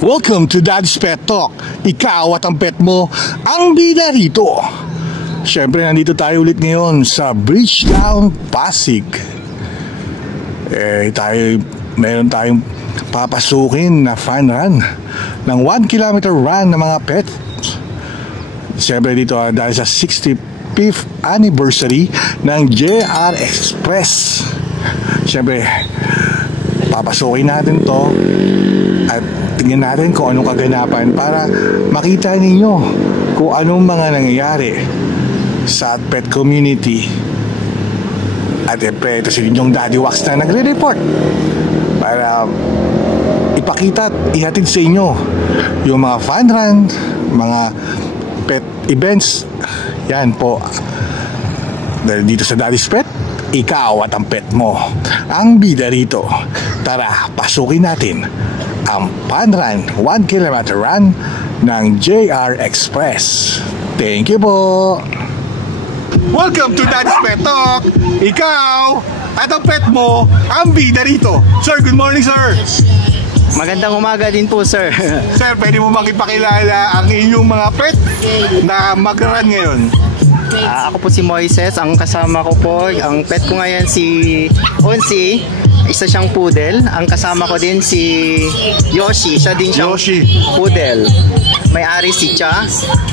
Welcome to Daddy's Pet Talk. Ikaw at ang pet mo ang bida rito. Siyempre, nandito tayo ulit ngayon sa Bridgetown, Pasig. Meron tayong papasukin na fun run ng 1 kilometer run ng mga pet. Siyempre dito dahil sa 65th anniversary ng JR Express. Siyempre, papasukin natin to at tingnan natin kung anong kaganapan para makita ninyo kung anong mga nangyayari sa pet community. At ito si inyong Daddy Wax na nagre-report para ipakita at ihatid sa inyo yung mga fun run, mga pet events. Yan po, dahil dito sa Daddy's Pet, ikaw at ang pet mo ang bida rito. Tara, pasukin natin ang fun run, 1 kilometer run ng JR Express. Thank you po. Welcome to Daddy's Pet Talk. Ikaw at ang pet mo ang bida rito. Sir, good morning, sir. Magandang umaga din po, sir. Sir, pwede mo bang ipakilala ang inyong mga pet na mag-run ngayon? Ako po si Moises. Ang kasama ko po, ang pet ko ngayon si Onsi. Isa siyang poodle. Ang kasama ko din si Yoshi. Siya din siyang poodle. May-ari si Cha.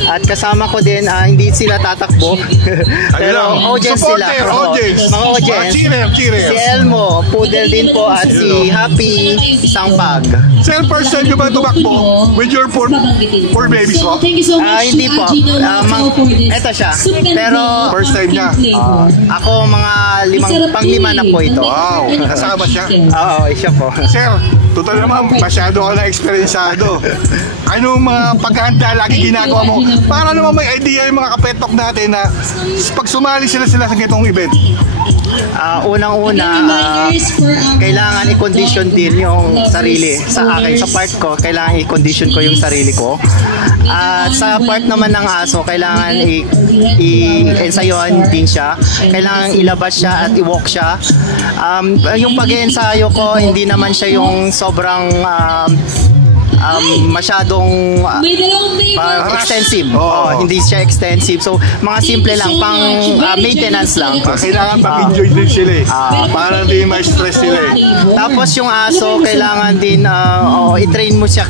At kasama ko din, hindi sila tatakbo. Pero audience sila. Mga audience. Si Elmo, poodle din po. At si Happy, isang pag. Sir, first time nyo ba tumakbo with your poor babies po? Hindi po. Ito siya. Pero first time niya. Ako mga pang-lima na po ito. Wow, kasama siya? Oo, siya po. Sir, total naman, masyado ako na-experienceado. Anong mga paghahanda lagi ginagawa mo? Para naman may idea yung mga kapetok natin na pag sumali sila sa ganitong event. Unang-una, kailangan i-condition din yung sarili. Sa akin, sa part ko, kailangan i-condition ko yung sarili ko. At sa part naman ng aso, kailangan i-ensayohan din siya. Kailangan ilabas siya at i-walk siya. Yung pag-ensayo ko, hindi naman siya yung sobrang masyadong extensive. Hindi siya extensive. So, mga simple lang, pang maintenance lang. Kailangan pang-enjoy din sila para hindi ma-stress sila Tapos yung aso, kailangan din i-train mo siya.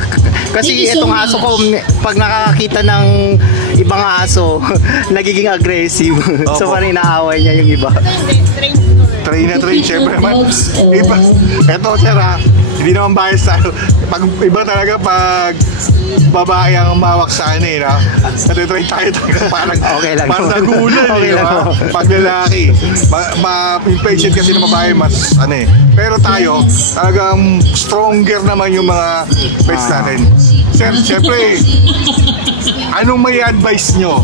Kasi itong aso ko, pag nakakakita ng ibang aso, nagiging aggressive. So, parang inaaway niya yung iba. Train na train, syempre naman. Ito, sir, hindi naman bias tayo. Iba talaga pag babae ang umawak sa ano natitrain tayo parang nagulan pag lalaki. Yung patient kasi na babae mas Pero tayo, talagang stronger naman yung mga pets natin. Sir, syempre, anong may advice nyo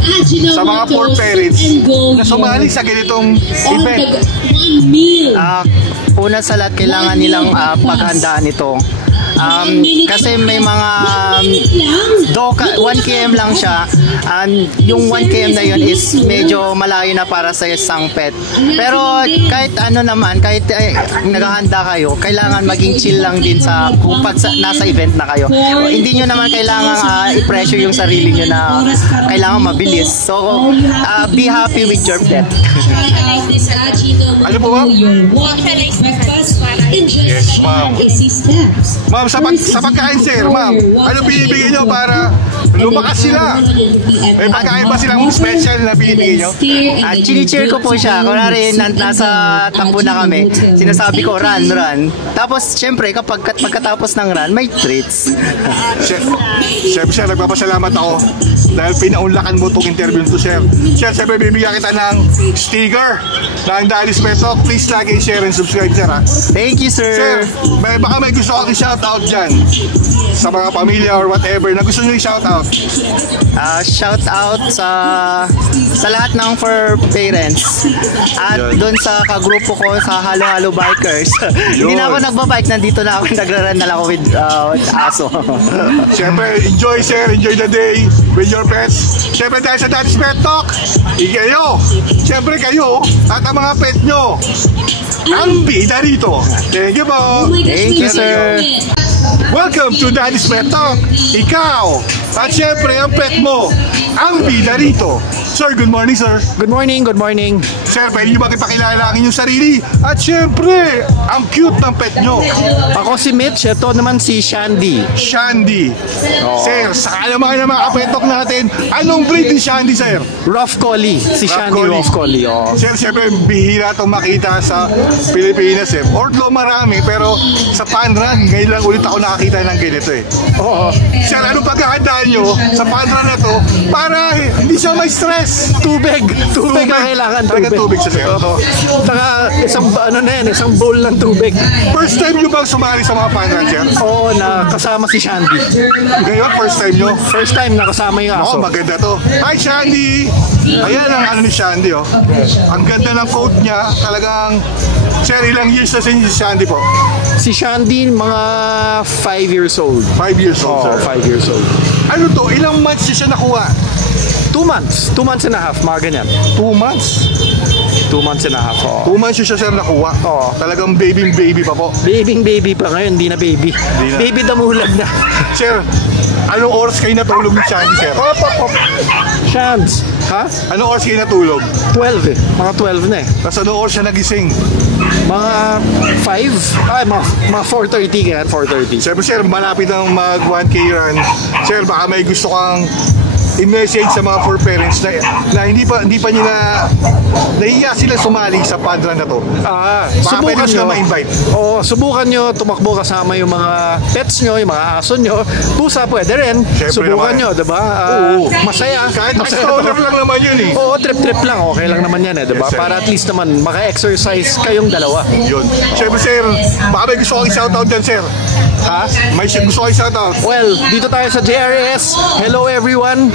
sa mga poor parents na sumali sa ganitong event? Una sa lahat, kailangan nilang paghandaan ito. Kasi may mga 1 km lang siya. Yung 1 km na yun is medyo malayo na para sa isang pet. Pero kahit kahit naghahanda kayo, kailangan maging chill lang din kung nasa event na kayo. Hindi nyo naman kailangan i-pressure yung sarili nyo na kailangan mabilis. So, be happy with your pet. Ano po, ma'am? Yes, ma'am. Ma'am, sa pagkain, sir, ma'am, ano binibigay nyo para lumakas sila? May pagkain ba silang special na binibigay nyo? Chini-cheer ko po siya. Kunwari, nasa tampo na kami, sinasabi ko, run. Tapos, syempre, pagkatapos ng run, may treats. Sir, nagpapasalamat ako dahil pinaunlakan mo itong interview to, sir. Sir, siyempre, bibigyan kita ng sticker ng Daddy's Pet Talk. Please like and share and subscribe, sir. Thank you, sir. Sir, baka may gusto akong i-shoutout dyan sa mga pamilya or whatever na gusto nyo i-shoutout. Shoutout sa lahat ng fur parents at doon sa kagrupo ko sa Halo Halo Bikers. Hindi na ako nagbabike, nandito na ako, nagra-run na lang ako with aso. Siyempre, enjoy, sir, enjoy the day with your pets. Siyempre, dahil sa Daddy's Pet Talk, ikayo, siyempre kayo at ang mga pet nyo ang bida rito. Thank you po. Thank you, sir. Welcome to Daddy's Pet Talk. Ikaw, at syempre ang pet mo, ang bida rito. Sir, good morning, sir. Good morning, good morning. Sir, pwede nyo ba ipakilala ang inyong sarili? At syempre, ang cute ng pet nyo. Ako si Mitch, ito naman si Shandy. Shandy. Sir, sa kalamangan ng mga kapetok natin, anong breed ni Shandy, sir? Rough Collie, si Shandy Rough Collie. Oh. Sir, syempre, bihira itong makita sa Pilipinas eh. Although marami, pero sa Panran, ngayon lang ulit ako nakakita ng ganito eh. Oo. Sir, anong pagkakandaan nyo sa Panran na to para hindi siya may stress? Tubig ang kailangan. Talagang tubig siya, sir. Oo. Saka isang bowl ng tubig. First time nyo bang sumali sa mga Panran, sir? Oo, nakasama si Shandy. Ngayon, first time nyo? First time nakasama yung aso. Oo, maganda to. Hi, Shandy! Ayan ang ano ni Shandy, oh. Ang ganda ng coat niya. Talagang, sir, ilang years na si Shandy po? Si Shandy, mga 5 years old. 5 years old, Oo, sir. 5 years old. Ano to? Ilang months niya nakuha? 2 months. 2 months and a half, mga ganyan. 2 months? 2 months and a half, oo. 2 months siya, sir, nakuha. Oo. Talagang baby pa po. Baby pa ngayon, hindi na baby. na. Baby damulag na. Sir, anong oras kayo natulog ni Shandy, sir? Shams, ha? Anong oras kayo natulog? 12 eh. Mga 12 na eh. Tapos anong oras siya nagising? Mga 5? Ay, mga 4:30 kaya, 4:30. Siyempre, sir, malapit ng mag 1K run. Sir, baka may gusto kang i-message sa mga for parents na hindi pa nila nahiya sila sumali sa Panran na to. Baka pwede sila ma-invite. Oo, subukan nyo tumakbo kasama yung mga pets nyo, yung mga aso nyo. Pusa pwede rin. Siyempre Subukan naman. nyo, diba? Oo. Masaya. Kahit Masaya stroller lang naman yun eh. Oo, trip lang. Okay lang naman yan eh, diba? Yes, sir. Para at least naman maka-exercise kayong dalawa. Yun. Siyempre, sir, baka may gusto kong i-shoutout dyan, sir. Ha? May gusto kong i-shoutout. Well, dito tayo sa JRS. Hello everyone.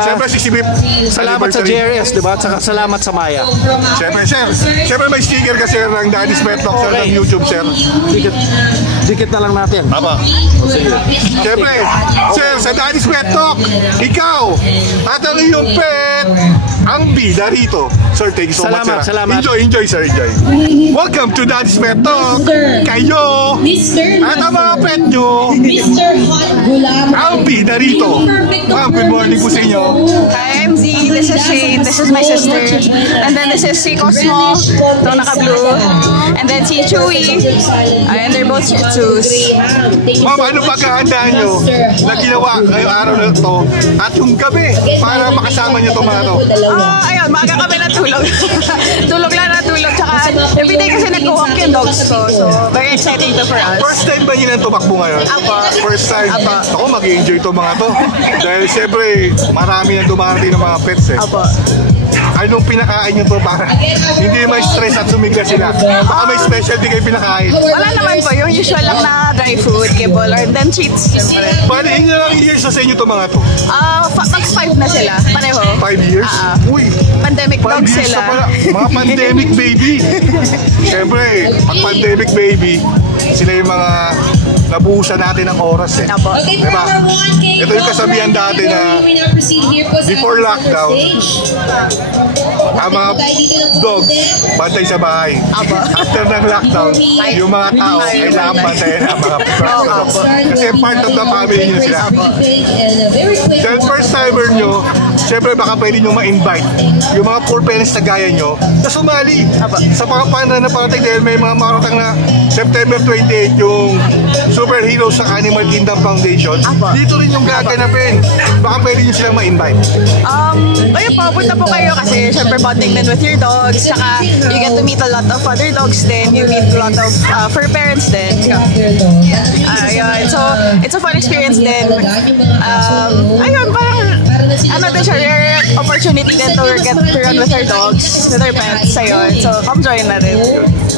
Siyempre, si Sibip. Salamat sa JRS, diba? At saka salamat sa Maya. Siyempre, sir. Siyempre, may sticker ka, sir, ng Daddy's Pet Talk, sir, ng YouTube, sir. Dikit na lang natin. Tama. Siyempre, sir, sa Daddy's Pet Talk, ikaw, at ano yung pet, ang bida rito. Sir, thank you so much, sir. Salamat. Enjoy, sir, enjoy. Welcome to Daddy's Pet Talk. Kayo, at ang mga pet nyo, Mr. Hot Gulam. ang bida rito. Ma'am, good morning po sa inyo. Hi, I'm Z. This is Shane. This is my sister. And then this is si Cosmo. Ito naka-blue. And then si Chewy. And they're both Shih Tzus. Ma'am, ano pagkahandaan nyo na ginawa ngayong araw na ito at yung gabi para makasama nyo itong mga ito? Ayun, maaga kami natulog. Tulog lang na tulog. Tsaka everyday kasi nag-walk yung dogs ko. So, very exciting to for us. First time ba yun ang tumakbo ngayon? Apo. First time? Apo. Ako, mag-enjoy itong mga to. Dahil siyempre, marami na dumarating ng mga pets eh. Apo. Anong pinakain nyo to para hindi may stress at sumigla sila? Baka may specialty kayo pinakain. Wala naman po. Yung usual lang na dry food, kibble, or then treats. Siyempre. Bali, hindi na lang years na sa inyo itong mga to. Max 5 na sila. Pareho. 5 years? Uy, Pandemic 5 dogs years sila. na pala. Mga pandemic baby. Siyempre, pag pandemic baby, sila yung mga nabuhusan natin ng oras eh. Apo. Okay, for Diba? our 1K Ito yung kasabihan dati na before lockdown, ang mga dogs bantay sa bahay. Apo. After ng lockdown, yung mga tao kailangan bantayan ang mga dogs. Kasi part of the family nyo sila. Dahil first timer nyo, syempre baka pwede nyo ma-invite yung mga poor parents na gaya nyo na sumali sa mga Panran na parating dahil may mga maratang na September 28 yung Superheroes sa Animal Kingdom Foundation. Dito rin yung gaganapin. Baka pwede nyo silang ma-invite. Ayun po, punta po kayo kasi syempre bonding din with your dogs. Saka you get to meet a lot of other dogs din. You meet a lot of fur parents din. Ayun. So, it's a fun experience din. Ayun, parang ano din siya, rare opportunity din to get to run with our dogs, with our pets. Ayun. So, come join na rin.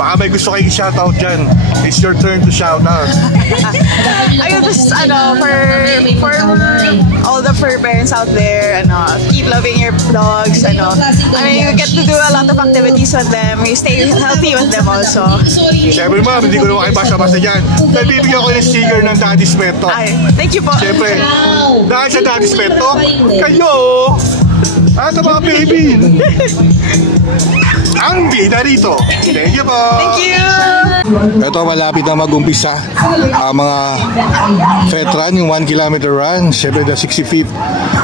Baka may gusto kayo i-shoutout dyan. It's your turn to shout out. Ayun, just for all the fur parents out there, keep loving your dogs. I mean, you get to do a lot of activities with them. You stay healthy with them also. Siyempre ma'am, hindi ko naman kayo basta-basta dyan. Nabibigyan ko ng sticker ng Daddy's Pet Talk. Ay, thank you po. Siyempre, dahil sa Daddy's Pet Talk, kayo At ang mga baby. Ang bida rito. Thank you po. Thank you! Ito, malapit na mag-umpisa ang mga FET run, yung 1 kilometer run. Siyempre, the 65th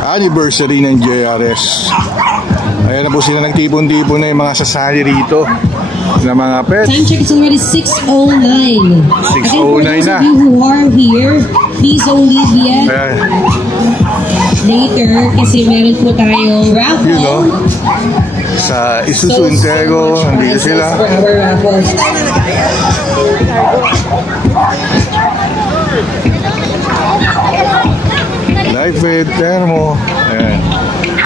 anniversary ng JRS. Ayan na po sila, nagtipon-tipon na yung mga sasali rito na mga pets. Time check is already 6:09. 6:09 na. Again, for those of you who are here, please don't leave yet. Ayan. Later, kasi meron po tayong raffle. You know, sa Isuzu Intego, nandito sila. For our raffle. Life Fed, Thermo. Ayan.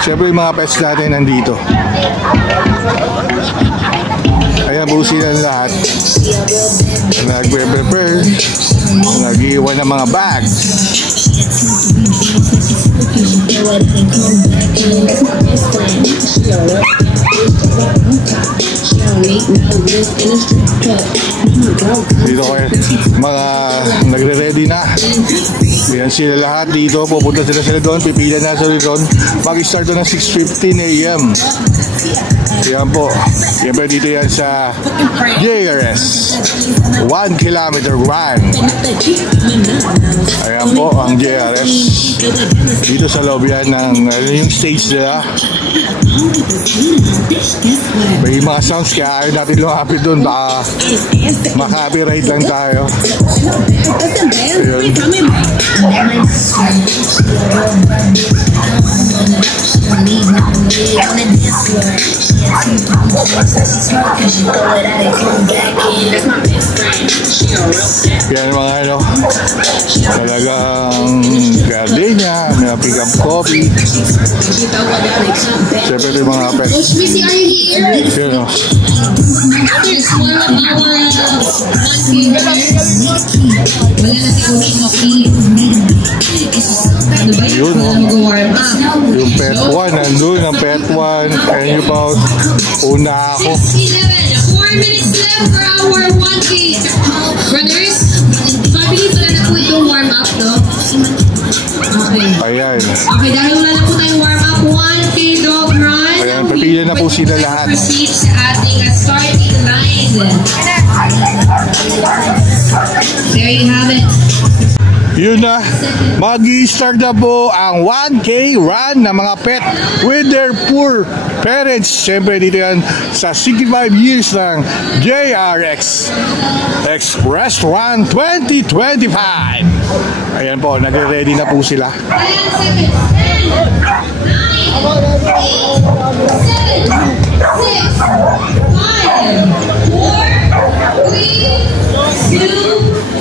Siyempre yung mga pets natin nandito. Ayan po sila lahat. Nagpe-prepare. Nag-iwan ng mga bags. Dito kayo, mga nagre-ready na. Yan sila lahat dito, pupunta sila doon, pipila na sila doon. Mag-start na ng 6:15 AM. Yan po, siyempre dito yan sa JRS 1 kilometer run. Ayan po ang JRS. Dito sa loob yan ng yung stage nila. May mga sounds kaya ayaw natin lumapit doon, baka maka-copyright lang tayo. Ayun. Yan mga ano, talagang gardenia, may pick up coffee. Siyempre ito yung mga pets. Coach Missy, are you here? Yun o. There's one of our wala na si Coach Moki. Ano ba yun? Yun, Wala mag-warm up. Yung pet 1, nandun ang pet 1. And you po, una ako. 6:11. 4 minutes left for our 1K. Runners, pabilis wala na po itong warm up, no? Okay. Ayan. Okay, dahil wala na po tayong warm up, 1K dog run. Ayan, pipili na po sila lahat. Proceed sa ating starting line. There you have it. Yun na, mag-i-start na po ang 1K run ng mga pet with their poor parents. Siyempre dito yan sa 65 years ng JRX Express Run 2025. Ayan po, nagre-ready na po sila. 10 seconds. 10, 9, 8, 7, 6, 5, 4, 3, 2,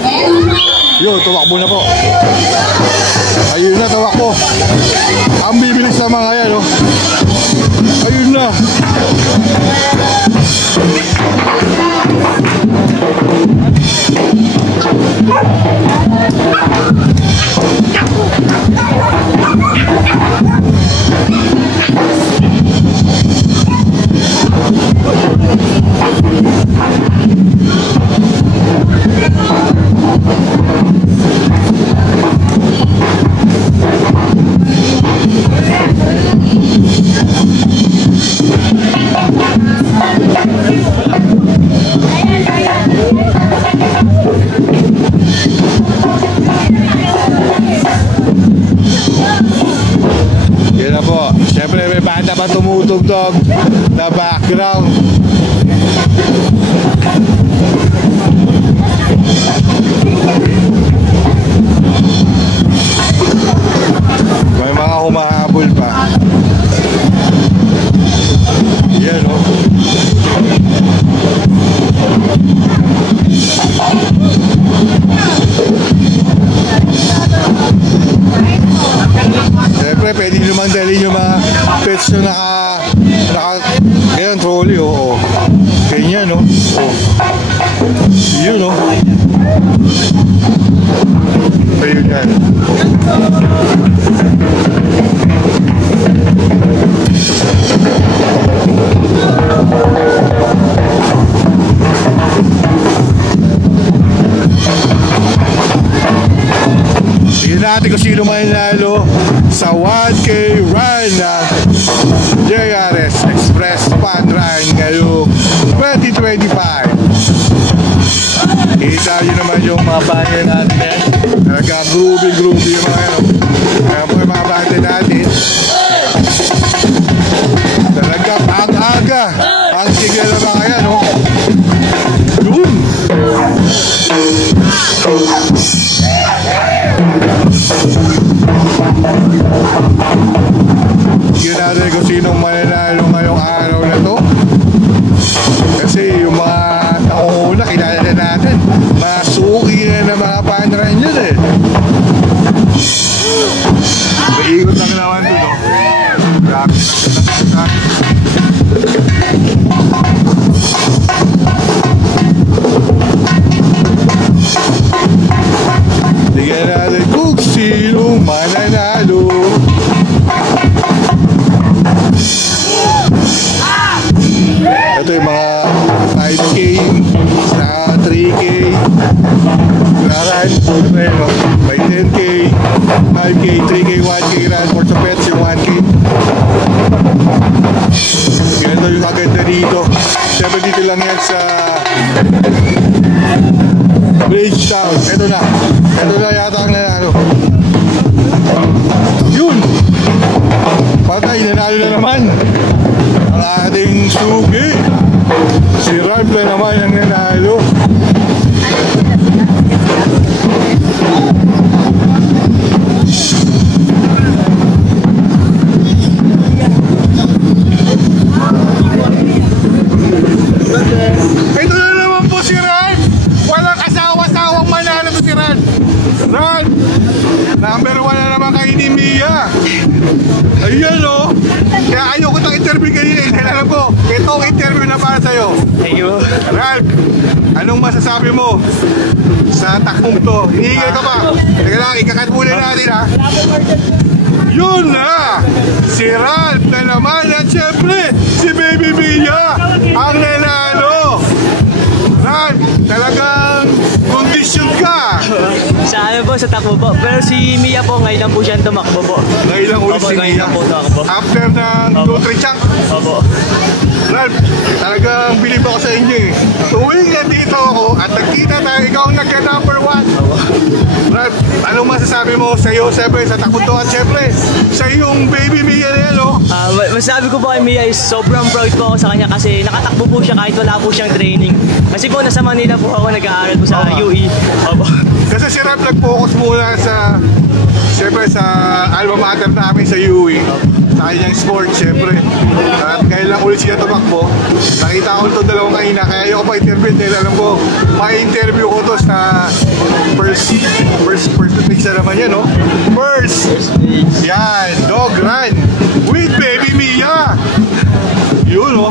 and 1. Yo, tumakbo na po. Ayun na, tumakbo. Ang bibilis na mga yan, oh. Ayun na. Yan na po. Siyempre may banda pa tumutugtog na background. May mga humahabol pa. Yan o. Siyempre pwede nyo naman dalhin yung mga pets na ganyan, trolley o. Ganyan o. Yun o. Ayun yan. Sige Tignan natin kung sino mananalo sa 1K run ng JRS Express Fun Run ngayong 2025. Kita nyo naman yung mga bayan natin. Talaga groovy yung mga yan. Kaya po yung mga bayan natin. Talaga ang aga. Ang sigal na mga yan. Yun! Tignan natin kung sinong mananalo ngayong araw na to. Kasi yung mga nakuhula, kilala na natin. Masuki na ng mga panran yun eh. Maiikot lang naman doon, no? Grabe na. Tignan natin kung sinong mananalo. Ito yung mga 5K sa 3K run, may 10K, 5K, 3K, 1K run for sa pets yung 1K. Ganito yung maganda dito. Siyempre dito lang yan sa Bridgetown. Ito na yata ang nanalo. Yun! Patay, nanalo na naman ang ating sugi. Si Ralph na naman ang nanalo. Ito na naman po si Ralph. Walang asawa-sawang manalo po si Ralph. Ralph, number 1 na naman kay ni Mia. Ayan o. Kaya ayoko itong interview kanina. Kailangan ko, itong interview na para sa'yo. Thank you. Ralph, anong masasabi mo sa takbong to? Hinihingay ka pa. Teka lang, ikakat muna natin ha. Yun na! Si Ralph na naman at syempre, si Baby Mia ang nanalo. Ralph, talagang kondisyon ka. Sa ano po, sa takbo po. Pero si Mia po, ngayon lang po siya tumakbo po. Ngayon lang ulit si ngayon Mia. lang po tumakbo. After ng 2-3 chunk. Opo. Ralph, talagang bilib ako sa inyo eh. Tuwing nandito ako at nagkita tayo, ikaw ang nagka-number 1. Ralph, anong masasabi mo sa iyo, siyempre, sa takbo to at siyempre, sa iyong Baby Mia na yan, no? Masabi ko po kay Mia is sobrang proud po ako sa kanya kasi nakatakbo po siya kahit wala po siyang training. Kasi po nasa Manila po ako nag-aaral po sa UE. Opo. Kasi si Ralph nag-focus muna sa, siyempre, sa alma mater namin sa UE. Sa kanyang sport, siyempre. At ngayon lang ulit siya tumakbo. Nakita ko itong dalawang kanina, kaya ayoko pa interview dahil alam ko, ma-interview ko to sa first page na naman yan, no? First! Yan, dog run with Baby Mia! Yun, no?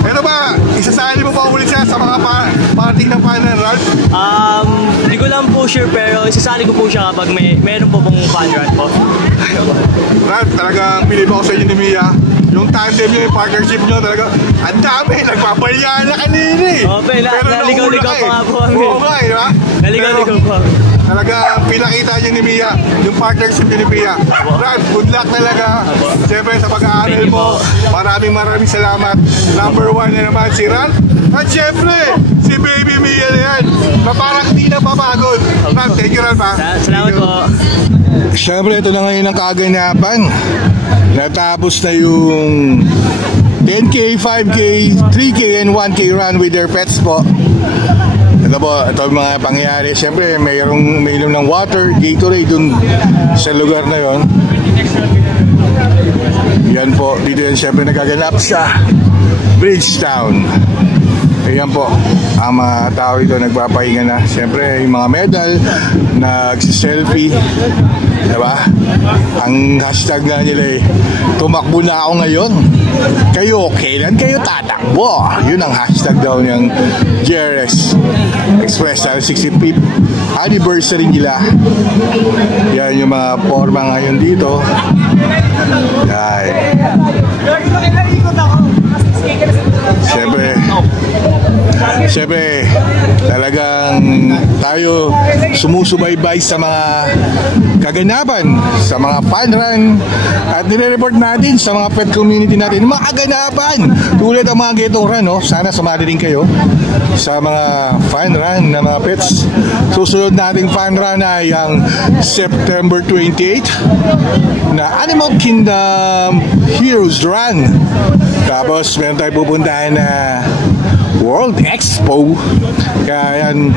Ito ba, isasali mo pa ulit siya sa mga parting ng fan ng Ralph? Hindi ko lang po sure pero isasali ko po siya kapag meron po pong fan run po. Ralph, talagang bilib ako sa inyo ni Mia. Yung tandem nyo, yung partnership nyo, talaga, ang dami, nagpapalyaan na kanina eh. Opo, naligaw-ligaw pa nga po kami. Oo nga eh, diba? Naligaw-ligaw po. Talaga, pinakita nyo ni Mia, yung partnership nyo ni Mia. Ralph, good luck talaga. Siyempre, sa pag-aaral mo, maraming salamat. Number 1 na naman si Ralph. At siyempre, si Baby Mia na yan, na parang di na papagod. Ralph, thank you, Ralph, ha? Salamat po. Siyempre, ito na ngayon ang kaganapan. Natapos na yung 10K, 5K, 3K, and 1K run with their pets po. Ito po, ito yung mga pangyayari. Siyempre, mayroong uminom ng water, Gatorade dun sa lugar na yon. Yan po, dito yan siyempre nagaganap sa Bridgetown. Ayan po, ang mga tao dito nagpapahinga na. Siyempre, yung mga medal, nagsiselfie. Diba? Ang hashtag nga nila eh, tumakbo na ako ngayon. Kayo, kailan kayo tatakbo? Yun ang hashtag daw ng JRS Express 65th anniversary nila. Yan yung mga forma ngayon dito. Yan. Siyempre, talagang tayo sumusubaybay sa mga kaganapan, sa mga fun run, at nire-report natin sa mga pet community natin mga kaganapan tulad ang mga getong run, no? Sana sumali din kayo sa mga fun run na mga pets. Susunod nating fun run ay ang September 28 na Animal Kingdom Heroes Run. Tapos meron tayo pupuntahan na World Expo. Kaya yan,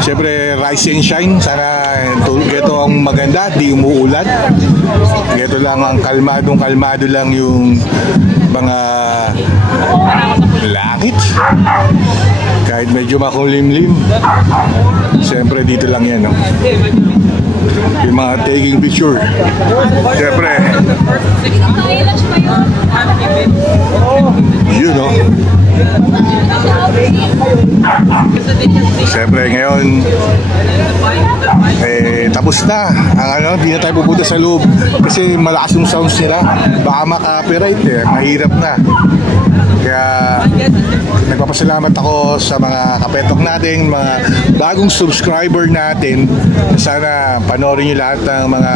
syempre rise and shine. Sana ito ang maganda, di umuulan. Ito lang ang kalmado lang yung mga langit. Kahit medyo makulimlim. Syempre dito lang yan, no? Yung mga taking picture. Syempre yun, no? Siyempre ngayon tapos na ang hindi na tayo pupunta sa loob kasi malakas yung sounds nila, baka maka-copyright, mahirap na. Kaya nagpapasalamat ako sa mga kapetok natin, mga bagong subscriber natin. Sana panoorin nyo lahat ng mga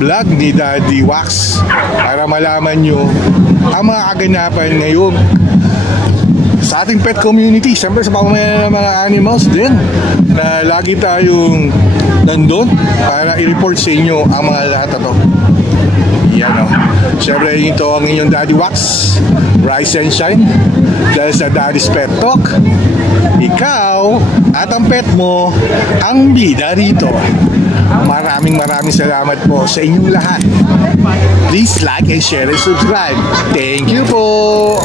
vlog ni Daddy Wax para malaman nyo ang mga kaganapan ngayon sa ating pet community. Siyempre sa pamamagitan ng mga animals din na lagi tayong nandun para i-report sa inyo ang mga lahat na to. Yan, no? Siyempre ito ang inyong Daddy Wax, rise and shine dahil sa Daddy's Pet Talk. Ikaw at ang pet mo ang bida rito. Maraming salamat po sa inyong lahat. Please like and share and subscribe. Thank you po.